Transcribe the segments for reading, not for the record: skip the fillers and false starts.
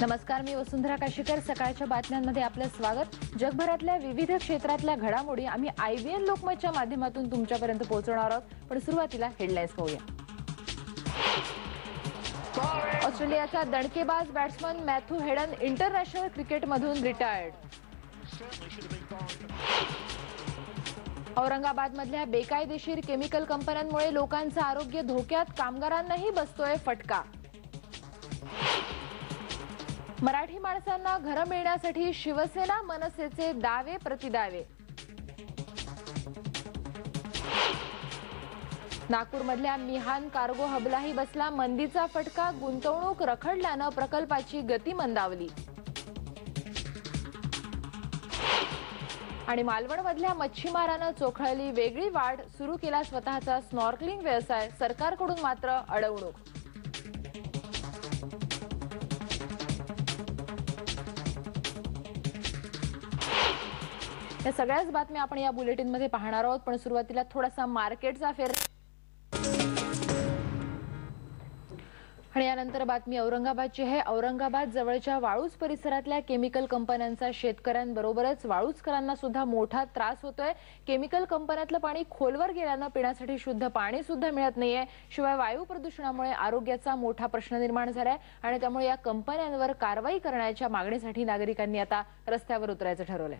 नमस्कार, मी वसुंधरा काशीकर. सकाळच्या बातम्यांमध्ये आपलं स्वागत. जगभरातल्या विविध क्षेत्रातल्या घडामोडी आम्ही IBN लोकमतच्या माध्यमातून तुमच्यापर्यंत पोहोचवणार आहोत. पण सुरुवातीला हेडलाईन्स पाहूया. ऑस्ट्रेलियाचा दणकेबाज बॅट्समन मॅथ्यू हेडन इंटरनॅशनल क्रिकेटमधून रिटायर्ड. औरंगाबादमधल्या बेकायदेशीर केमिकल कंपन्यांमुळे लोकांचं आरोग्य धोक्यात, कामगारांनाही बसतोय फटका. मराठी माणसांना घरं मिळण्यासाठी शिवसेना मनसेचे दावे प्रतिदावे. नागपूरमधल्या मिहान कार्गो हबलाही बसला मंदीचा फटका. गुंतवणूक रखडल्यानं प्रकल्पाची गती मंदावली. आणि मालवणमधल्या मच्छीमारांना चोखळली वेगळी वाढ. सुरू केला स्वतःचा स्नॉर्कलिंग व्यवसाय. सरकारकडून मात्र अडवणूक. या सगळ्याच बातम्या आपण या बुलेटिनमध्ये पाहणार आहोत. पण सुरुवातीला थोडासा मार्केटचा फेर आणि यानंतर बातमी औरंगाबादची आहे. औरंगाबाद जवळच्या वाळूज परिसरातल्या केमिकल कंपन्यांचा शेतकऱ्यांबरोबरच वाळूजकरांना सुद्धा मोठा त्रास होतोय. केमिकल कंपन्यातलं पाणी खोलवर गेल्यानं पिण्यासाठी शुद्ध पाणी सुद्धा मिळत नाहीये. शिवाय वायू प्रदूषणामुळे आरोग्याचा मोठा प्रश्न निर्माण झालाय आणि त्यामुळे या कंपन्यांवर कारवाई करण्याच्या मागणीसाठी नागरिकांनी आता रस्त्यावर उतरायचं ठरवलंय.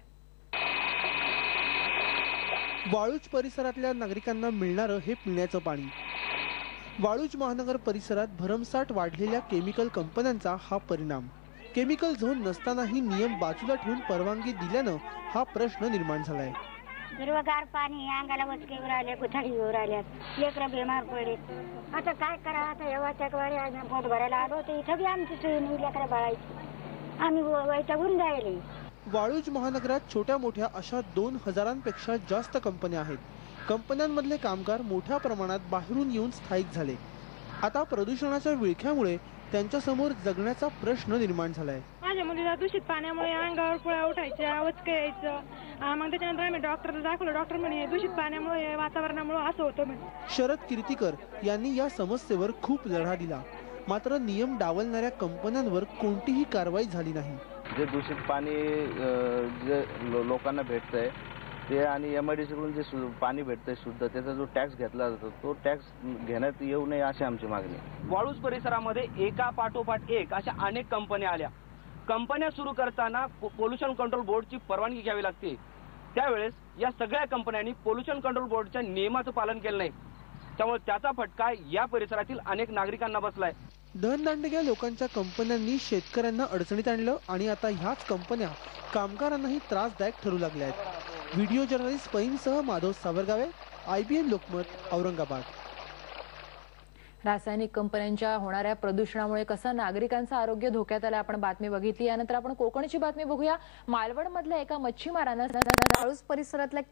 वाळूज परिसरातल्या नागरिकांना मिळणारं हे पिण्याचं पाणी. वाळूज महानगर परिसरात भरमसाठ वाढलेल्या केमिकल कंपन्यांचा हा परिणाम. केमिकल झोन नसतानाही नियम बाजूला ठेवून परवानगी दिल्यानं हा प्रश्न निर्माण झालाय. हिरवगार पाणी अंगाला वचके राहिले, गुथाडी राहिल्यात, लेकरं बेमार पडले. आता काय करा? आता एवढ्या वारी पोट भरायला आलो तर इथं बी आमची सोय नाही लेकरं बाळायची. आम्ही वैतागून राहिले. वाळूज महानगरात छोट्या मोठ्या अशा 2000पेक्षा जास्त कंपन्या आहेत. कंपन्यांमधले कामगार मोठ्या प्रमाणात बाहेरून येऊन स्थायिक झाले. आता प्रदूषणाच्या विळख्यामुळे त्यांच्यासमोर जगण्याचा प्रश्न निर्माण झालाय. माझ्या मुलीला दूषित पाण्यामुळे अंगावर पुळ्या उठायच्या, वचके यायचं. मग त्याच्यानंतर आम्ही डॉक्टरला दाखवलं. डॉक्टर म्हणे दूषित पाण्यामुळे, वातावरणामुळे असं होतं म्हणे. शरद कीर्तीकर यांनी या समस्येवर खूप लढा दिला. मात्र नियम डावलणाऱ्या कंपन्यांवर कोणतीही कारवाई झाली नाही. जे दूषित पाणी जे लोकांना भेटतंय ते आणि MIDC कडून जे पाणी भेटतंय शुद्ध, त्याचा जो टॅक्स घेतला जातो तो टॅक्स घेण्यात येऊ नये अशी आमची मागणी. वाळूज परिसरामध्ये एका पाठोपाठ एक अशा अनेक कंपन्या आल्या. कंपन्या सुरू करताना पोल्युशन कंट्रोल बोर्डची परवानगी घ्यावी लागते. त्यावेळेस या सगळ्या कंपन्यांनी पोल्युशन कंट्रोल बोर्डच्या नियमाचं पालन केलं नाही. त्यामुळे त्याचा फटका या परिसरातील अनेक नागरिकांना बसलाय. धनदांडग्या लोकांच्या कंपन्यांनी शेतकऱ्यांना अडचणीत आणलं आणि आता ह्याच कंपन्या कामगारांनाही त्रासदायक ठरू लागल्या आहेत. व्हिडिओ जर्नलिस्ट पैनसह माधव सावरगावे, IBN लोकमत, औरंगाबाद. रासायनिक कंपन्यांच्या होणाऱ्या प्रदूषणामुळे कसं नागरिकांचं आरोग्य धोक्यात आलं आपण बातमी बघितली. यानंतर आपण कोकणची बातमी बघूया. मालवणमधल्या एका मच्छीमारानं वाळूज परिसरातल्या